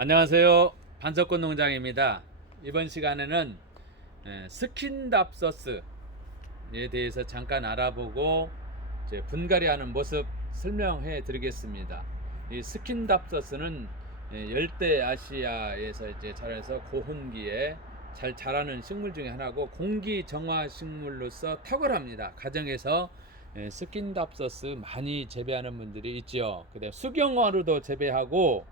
안녕하세요. 반석권 농장입니다. 이번 시간에는 스킨답서스에 대해서 잠깐 알아보고 이제 분갈이하는 모습 설명해 드리겠습니다. 이 스킨답서스는 열대 아시아에서 이제 자라서 고온기에 잘 자라는 식물 중에 하나고 공기 정화 식물로서 탁월합니다. 가정에서 스킨답서스 많이 재배하는 분들이 있죠. 그다음 수경화로도 재배하고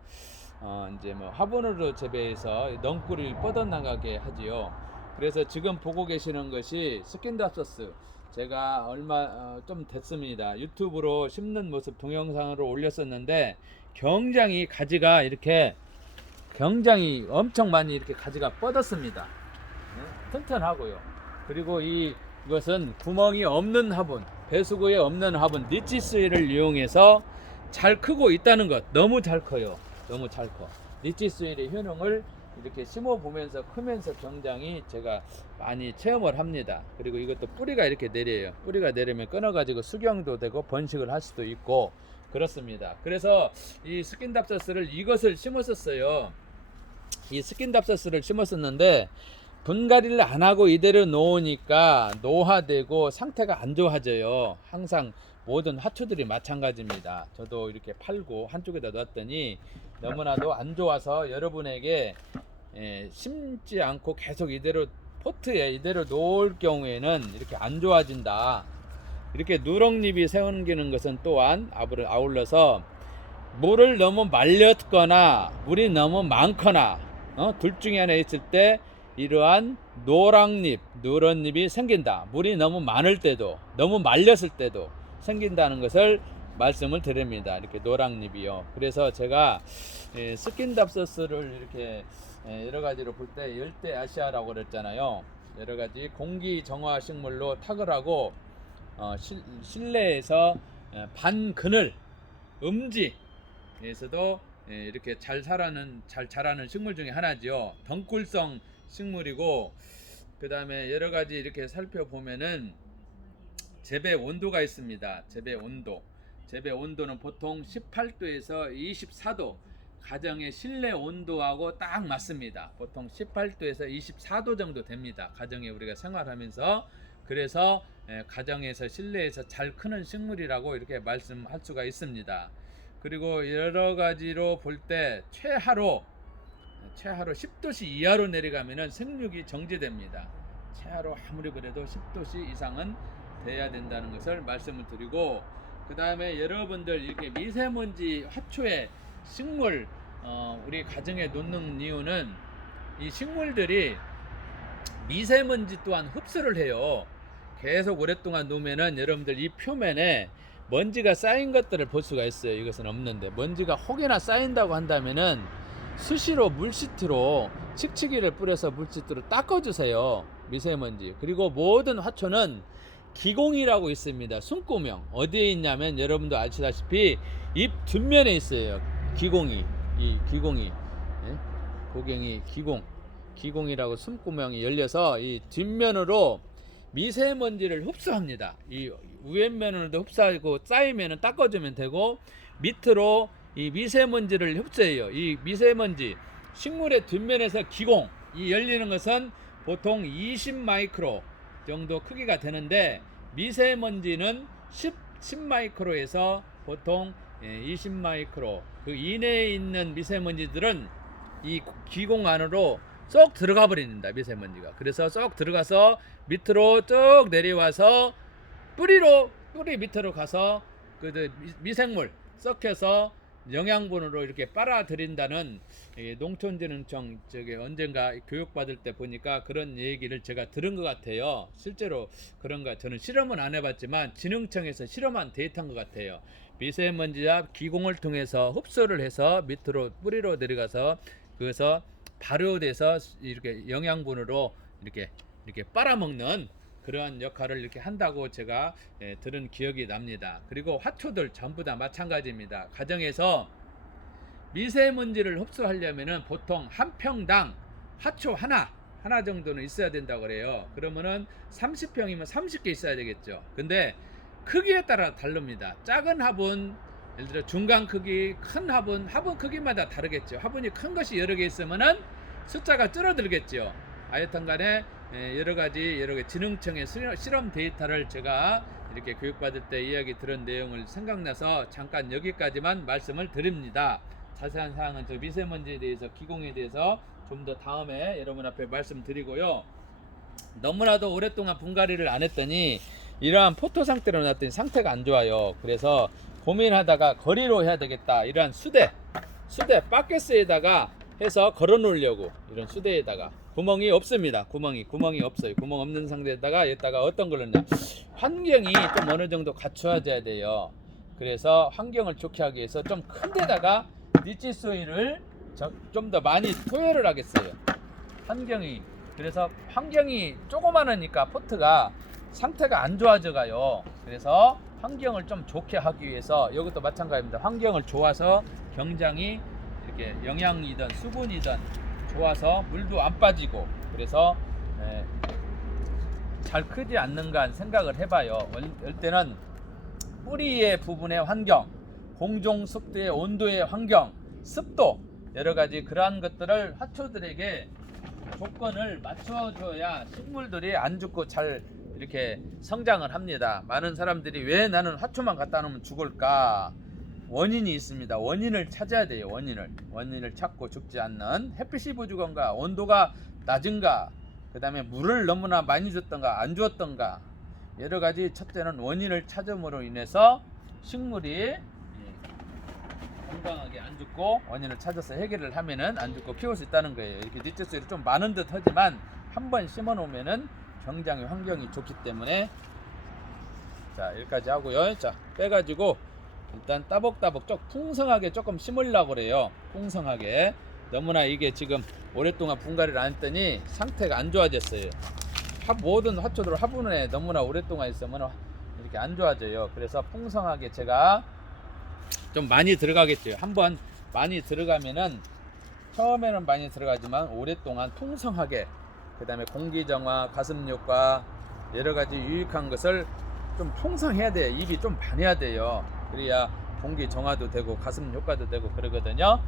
이제 뭐 화분으로 재배해서 넝쿨을 뻗어나가게 하지요. 그래서 지금 보고 계시는 것이 스킨답서스, 제가 얼마 좀 됐습니다. 유튜브로 심는 모습 동영상으로 올렸었는데 굉장히 가지가 이렇게 굉장히 엄청 많이 이렇게 가지가 뻗었습니다. 튼튼하고요. 그리고 이것은 구멍이 없는 화분, 배수구에 없는 화분, 니치스를 이용해서 잘 크고 있다는 것. 너무 잘 커요. 너무 잘 커. 니치스의 효능을 이렇게 심어 보면서 크면서 굉장히 제가 많이 체험을 합니다. 그리고 이것도 뿌리가 이렇게 내려요. 뿌리가 내리면 끊어 가지고 수경도 되고 번식을 할 수도 있고 그렇습니다. 그래서 이 스킨답서스를 이것을 심었었어요. 이 스킨답서스를 심었었는데 분갈이를 안 하고 이대로 놓으니까 노화되고 상태가 안 좋아져요. 항상 모든 화초들이 마찬가지입니다. 저도 이렇게 팔고 한쪽에다 놨더니 너무나도 안 좋아서 여러분에게 심지 않고 계속 이대로 포트에 이대로 놓을 경우에는 이렇게 안 좋아진다. 이렇게 누렁잎이 생기는 것은 또한 아울러서 물을 너무 말렸거나 물이 너무 많거나 둘 중에 하나 있을 때 이러한 노랑잎, 누런잎이 생긴다. 물이 너무 많을 때도 너무 말렸을 때도 생긴다는 것을 말씀을 드립니다. 이렇게 노랑잎이요. 그래서 제가 스킨답서스를 이렇게 여러 가지로 볼 때 열대 아시아라고 그랬잖아요. 여러 가지 공기 정화 식물로 탁월하고 실내에서 반그늘 음지에서도 이렇게 잘 자라는 식물 중에 하나죠. 덩굴성 식물이고, 그 다음에 여러 가지 이렇게 살펴보면은 재배 온도가 있습니다. 재배 온도는 보통 18도에서 24도, 가정의 실내 온도하고 딱 맞습니다. 보통 18도에서 24도 정도 됩니다. 가정에 우리가 생활하면서. 그래서 가정에서 실내에서 잘 크는 식물이라고 이렇게 말씀할 수가 있습니다. 그리고 여러 가지로 볼 때 최하로 10도씨 이하로 내려가면은 생육이 정지됩니다. 최하로 아무리 그래도 10도씨 이상은 돼야 된다는 것을 말씀을 드리고, 그 다음에 여러분들 이렇게 미세먼지 화초에 식물 우리 가정에 놓는 이유는 이 식물들이 미세먼지 또한 흡수를 해요. 계속 오랫동안 놓으면은 여러분들 이 표면에 먼지가 쌓인 것들을 볼 수가 있어요. 이것은 없는데 먼지가 혹여나 쌓인다고 한다면은 수시로 물시트로 칙칙이를 뿌려서 물시트로 닦아주세요. 미세먼지. 그리고 모든 화초는 기공이라고 있습니다. 숨구멍 어디에 있냐면 여러분도 아시다시피 잎 뒷면에 있어요. 기공이. 이 기공이 고경이 기공이라고 숨구멍이 열려서 이 뒷면으로 미세먼지를 흡수합니다. 이 위에면으로도 흡수하고 쌓이면 닦아주면 되고 밑으로 이 미세먼지를 흡수해요. 이 미세먼지 식물의 뒷면에서 기공 이 열리는 것은 보통 20 마이크로 정도 크기가 되는데 미세먼지는 10 마이크로에서 보통 20 마이크로 그 이내에 있는 미세먼지들은 이 기공 안으로 쏙 들어가 버립니다. 미세먼지가. 그래서 쏙 들어가서 밑으로 쭉 내려와서 뿌리 밑으로 가서 그 미생물 썩혀서 영양분으로 이렇게 빨아들인다는 농촌진흥청 저기 언젠가 교육받을 때 보니까 그런 얘기를 제가 들은 것 같아요. 실제로 그런가 저는 실험은 안 해봤지만 진흥청에서 실험한 데이터인 것 같아요. 미세먼지와 기공을 통해서 흡수를 해서 밑으로 뿌리로 내려가서 그래서 발효돼서 이렇게 영양분으로 이렇게 빨아먹는 그러한 역할을 이렇게 한다고 제가 들은 기억이 납니다. 그리고 화초들 전부 다 마찬가지입니다. 가정에서 미세먼지를 흡수하려면은 보통 한 평당 화초 하나 정도는 있어야 된다고 그래요. 그러면은 30평이면 30개 있어야 되겠죠. 근데 크기에 따라 다릅니다. 작은 화분 예를 들어 중간 크기, 큰 화분 크기마다 다르겠죠. 화분이 큰 것이 여러 개 있으면은 숫자가 줄어들겠죠. 하여튼간에 여러 가지 지능청의 실험 데이터를 제가 이렇게 교육받을 때 이야기 들은 내용을 생각나서 잠깐 여기까지만 말씀을 드립니다. 자세한 사항은 저 미세먼지에 대해서, 기공에 대해서 좀 더 다음에 여러분 앞에 말씀드리고요. 너무나도 오랫동안 분갈이를 안 했더니 이러한 포토 상태로 놨더니 상태가 안 좋아요. 그래서 고민하다가 거리로 해야 되겠다. 이러한 수대 바켓스에다가 해서 걸어 놓으려고, 이런 수대에다가 구멍이 없습니다. 구멍이 없어요. 구멍 없는 상태에다가 여기다가 어떤 걸 넣냐, 환경이 좀 어느 정도 갖추어져야 돼요. 그래서 환경을 좋게 하기 위해서 좀 큰 데다가 니치 소일을 좀 더 많이 토열을 하겠어요. 그래서 환경이 조그마하니까 포트가 상태가 안 좋아져 가요. 그래서 환경을 좀 좋게 하기 위해서 이것도 마찬가지입니다. 환경을 좋아서 경장이 이렇게 영양이든 수분이든 좋아서 물도 안 빠지고, 그래서 잘 크지 않는가 생각을 해봐요. 올 때는 뿌리의 부분의 환경, 공종 습도의 온도의 환경, 습도, 여러 가지 그러한 것들을 화초들에게 조건을 맞춰줘야 식물들이 안 죽고 잘 이렇게 성장을 합니다. 많은 사람들이 왜 나는 화초만 갖다 놓으면 죽을까? 원인이 있습니다. 원인을 찾아야 돼요. 원인을 찾고 죽지 않는, 햇빛이 부족한가, 온도가 낮은가, 그 다음에 물을 너무나 많이 줬던가 안 주었던가, 여러 가지. 첫째는 원인을 찾음으로 인해서 식물이 건강하게 안 죽고, 원인을 찾아서 해결을 하면은 안 죽고 키울 수 있다는 거예요. 이렇게 니트소일이 좀 많은 듯 하지만 한번 심어 놓으면은 경장의 환경이 좋기 때문에. 자, 여기까지 하고요. 자, 빼가지고 일단 따복따복 좀 풍성하게 조금 심으려고 그래요. 풍성하게. 너무나 이게 지금 오랫동안 분갈이를 안 했더니 상태가 안 좋아졌어요. 모든 화초들 화분에 너무나 오랫동안 있으면 이렇게 안 좋아져요. 그래서 풍성하게 제가 좀 많이 들어가겠죠. 한번 많이 들어가면은 처음에는 많이 들어가지만 오랫동안 풍성하게, 그 다음에 공기정화, 가습효과, 여러가지 유익한 것을 좀 풍성해야 돼요. 입이 좀 많아야 돼요. 그래야 공기정화도 되고 가습효과도 되고 그러거든요.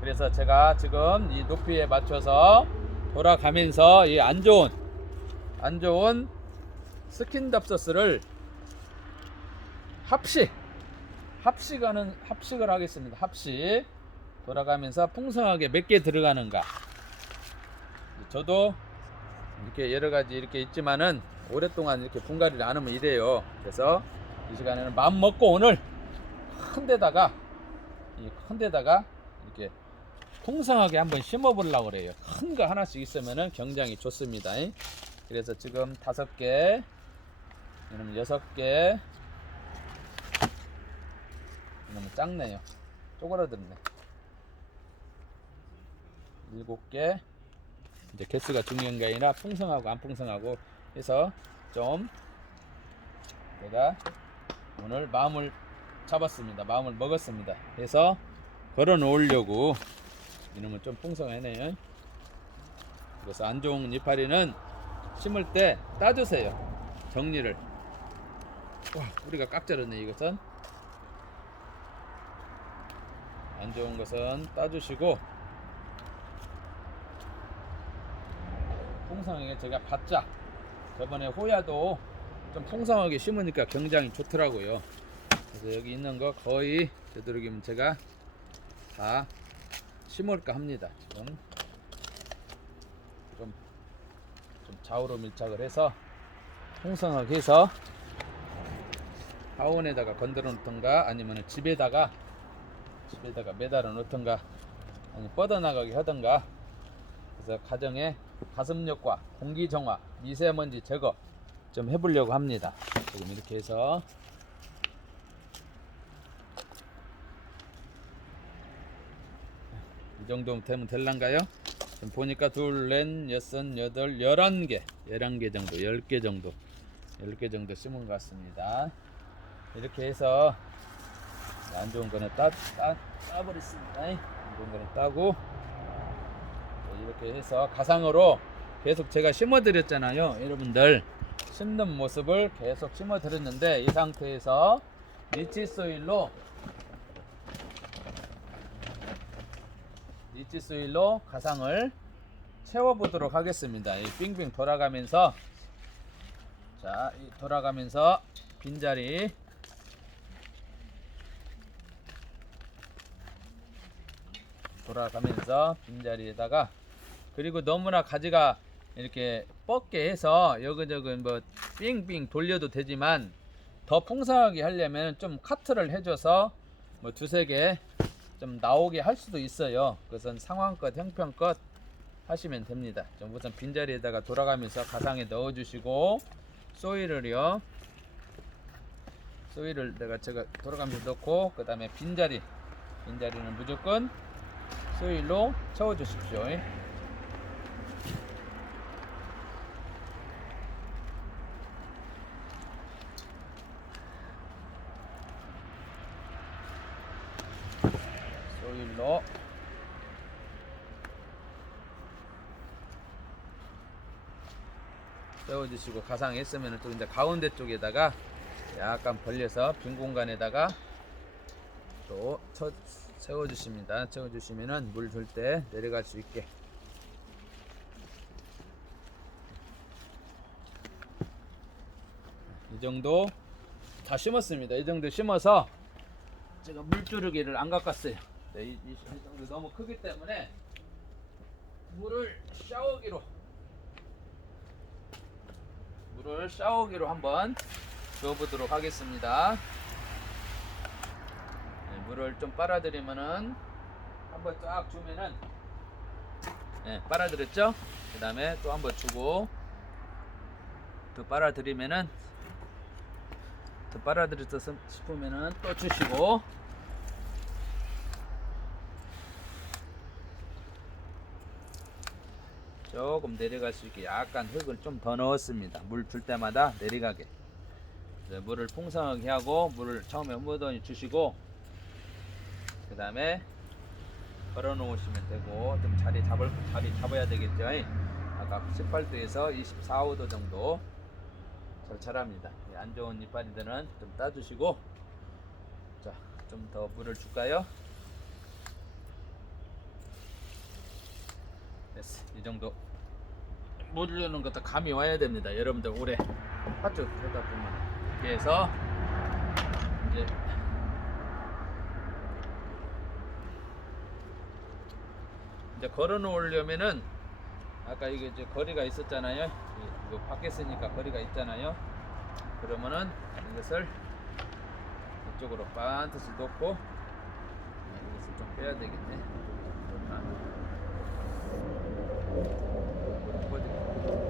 그래서 제가 지금 이 높이에 맞춰서 돌아가면서 이 안 좋은 스킨답서스를 합식을 하겠습니다. 합식 돌아가면서 풍성하게 몇 개 들어가는가. 저도 이렇게 여러가지 이렇게 있지만은 오랫동안 이렇게 분갈이를 안 하면 이래요. 그래서 이 시간에는 마음 먹고 오늘 큰 데다가 이렇게 풍성하게 한번 심어 보려고 그래요. 큰 거 하나씩 있으면은 굉장히 좋습니다. 그래서 지금 5개, 이러면 6개, 너무 작네요. 쪼그라들네. 7개. 이제 개수가 중요한 게 아니라 풍성하고 안 풍성하고 해서 좀 제가 오늘 마음을 잡았습니다. 마음을 먹었습니다. 해서 걸어 놓으려고. 이놈은 좀 풍성하네요. 그래서 안 좋은 이파리는 심을 때 따주세요. 정리를. 와, 우리가 깍절었네. 이것은 안 좋은 것은 따주시고, 풍성하게 제가 바짝, 저번에 호야도 좀 풍성하게 심으니까 굉장히 좋더라고요. 그래서 여기 있는 거 거의 되도록이면 제가 다 심을까 합니다. 지금 좀 좌우로 밀착을 해서 풍성하게 해서 하원에다가 건드려 놓던가, 아니면 집에다가 매달아 놓던가, 아니 뻗어나가게 하던가. 그래서 가정에 가습력과 공기정화, 미세먼지 제거 좀 해보려고 합니다. 지금 이렇게 해서 이 정도면 되면 될란가요? 지금 보니까 2, 4, 6, 8, 11개 정도, 10개 정도 심은 것 같습니다. 이렇게 해서 안 좋은 거는 따버렸습니다. 안 좋은 거는 따고, 이렇게 해서 가상으로 계속 제가 심어 드렸잖아요. 여러분들 심는 모습을 계속 심어 드렸는데, 이 상태에서 리치 소일로 리치 소일로 가상을 채워보도록 하겠습니다. 이 빙빙 돌아가면서, 자, 이 돌아가면서 빈자리 돌아가면서 빈자리에다가, 그리고 너무나 가지가 이렇게 뻗게 해서 여기저기 뭐 빙빙 돌려도 되지만 더 풍성하게 하려면 좀 카트를 해줘서 뭐 두세 개 좀 나오게 할 수도 있어요. 그것은 상황껏 형편껏 하시면 됩니다. 좀 우선 빈자리에다가 돌아가면서 가상에 넣어주시고, 소일을요, 소일을 제가 돌아가면서 넣고, 그 다음에 빈자리는 무조건 소일로 채워주십시오. 소일로 채워주시고, 가상에 있으면 또 이제 가운데 쪽에다가 약간 벌려서 빈 공간에다가 또 채워주십니다. 채워주시면은 물 줄 때 내려갈 수 있게. 이 정도 다 심었습니다. 이 정도 심어서 제가 물주르기를 안 깎았어요. 네, 이 정도 너무 크기 때문에 물을 샤워기로 한번 주어보도록 하겠습니다. 네, 물을 좀 빨아들이면은 한번 쫙 주면은, 네, 빨아들였죠? 그 다음에 또 한번 주고, 또 빨아들이면은, 또 빨아들였다 싶으면은 또 주시고, 조금 내려갈 수 있게 약간 흙을 좀 더 넣었습니다. 물 줄 때마다 내려가게. 물을 풍성하게 하고, 물을 처음에 한번 주시고, 그 다음에 걸어 놓으시면 되고, 좀 자리 잡아야 되겠죠. 아까 18도에서 24~25도 정도 절차랍니다. 안 좋은 이파리들은 좀 따주시고, 자, 좀 더 물을 줄까요? 됐어. 이 정도 물 주는 것도 감이 와야 됩니다. 여러분들 오래 팥죽 하다 보면. 이렇게 해서 이제 걸어 놓으려면은, 아까 이게 이제 거리가 있었잖아요. 이거 밖에 쓰니까 거리가 있잖아요. 그러면은 이것을 이쪽으로 반드시 놓고, 이것을 좀 빼야 되겠네.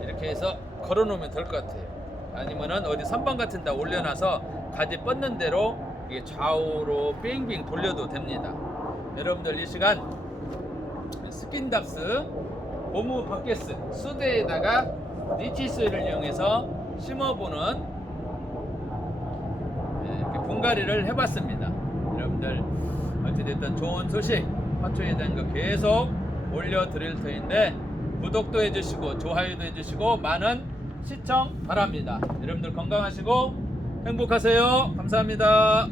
이렇게 해서 걸어 놓으면 될 것 같아요. 아니면은 어디 선반 같은 데 올려놔서 가지 뻗는 대로 이게 좌우로 빙빙 돌려도 됩니다. 여러분들 이 시간 스킨답스 고무 버켓스 수대에다가 리치소일을 이용해서 심어보는, 이렇게 분갈이를 해봤습니다. 여러분들 어찌됐든 좋은 소식, 화초에 대한 거 계속 올려드릴 터인데, 구독도 해주시고 좋아요도 해주시고 많은 시청 바랍니다. 여러분들 건강하시고 행복하세요. 감사합니다.